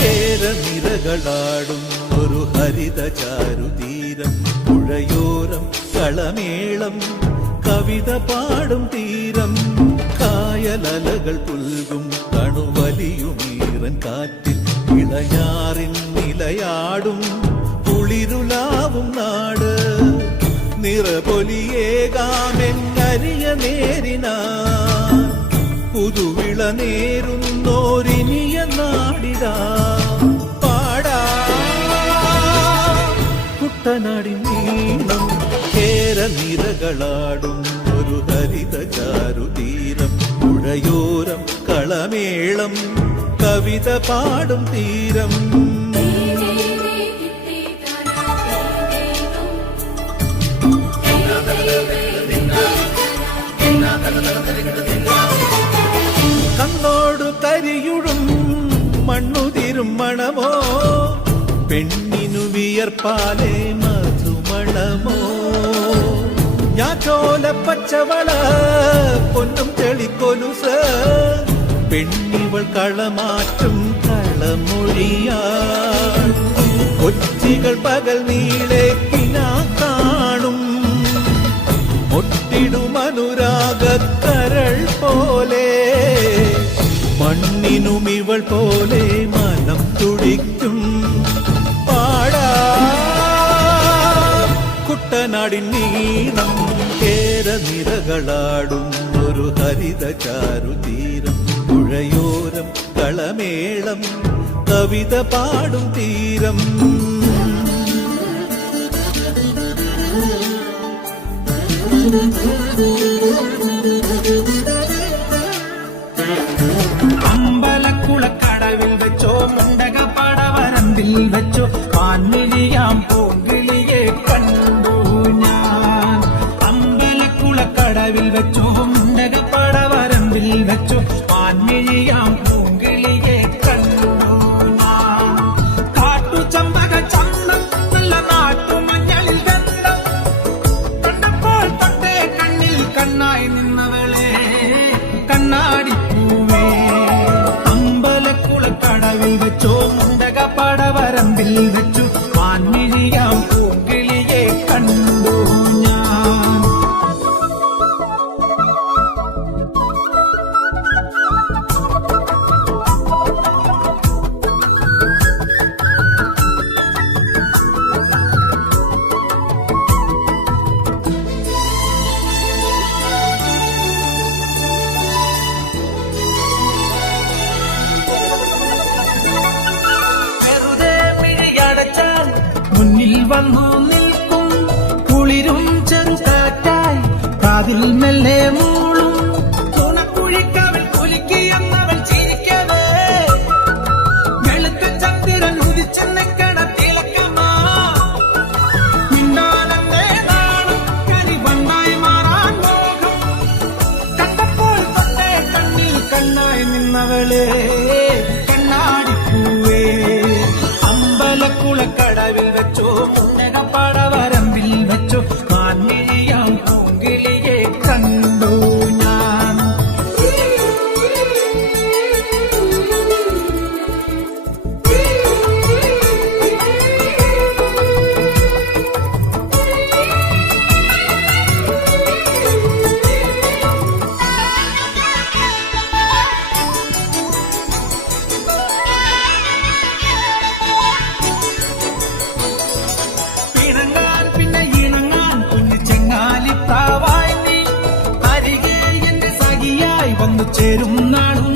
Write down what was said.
കേരനിരകളാടും ഒരു ഹരിത ചാരുതീരം പുഴയോരം കളമേളം കവിത പാടും തീരം കായലലകൾ പുൽകും കണുവലിയുമീറൻ കാറ്റിൽ ഇളഞ്ഞാറിൻ നിലയാടും കുളിരുലാവും നാട് നിറപൊലിയേകാമെന്നരിയ നേരിനാ പുതുവിള നേരുന്നോരിനിയ കുട്ടനാടിൻ നീളം കേരനിരകളാടും ഒരു ഹരിത ചാരുതീരം പുഴയോരം കളമേളം കവിത പാടും തീരം. കണ്ണോടു കരിയുടും മണ്ണുതിരും മണമോ? வியர்ப்பாலே மதுமணமோ யாக்கோல பச்சவள? பொன்னும் தெளிக்கொலுச பெண்ணிவள் களமாற்றும் களமொழியா கொச்சிகள் பகல் நீளே കുട്ടനാടിൻ നീളം കേരനിരകളാടും ഒരു ഹരിത ചാരുതീരം. പുഴയോരം കളമേളം കവിത പാടും തീരം. അമ്പലക്കുളക്കടവിൽ വെച്ചോ മുണ്ടക പടവരമ്പിൽ വെച്ചോ പാൻമിഴിയാം പൂങ്കിളിയെ വെച്ചോ. പടവരമ്പിൽ വെച്ചോ. പാൻമിഴിയാം പൂങ്കിളിയെ കണ്ടു കണ്ടപ്പോൾ കണ്ണിൽ കണ്ണായി കണ്ണാടിപ്പൂവേ. അമ്പലക്കുളക്കടവിൽ വെച്ചോ. മുണ്ടക പടവരമ്പിൽ വെച്ചു. മാൻമിഴിയാം കാതിൽ മെല്ലെ മൂളും. തുണക്കുഴിക്കവൾ കുലുക്കിയെന്നവൾ ചിരിക്കവേ. വെളുത്ത ചന്ദ്രൻ ഉദിച്ചെന്നെ കടത്തിളക്കമാ മിണ്ടാലെന്റെ നാണം? മാറാൻ കണ്ണായി നിന്നവളെ. ചേരും നാളും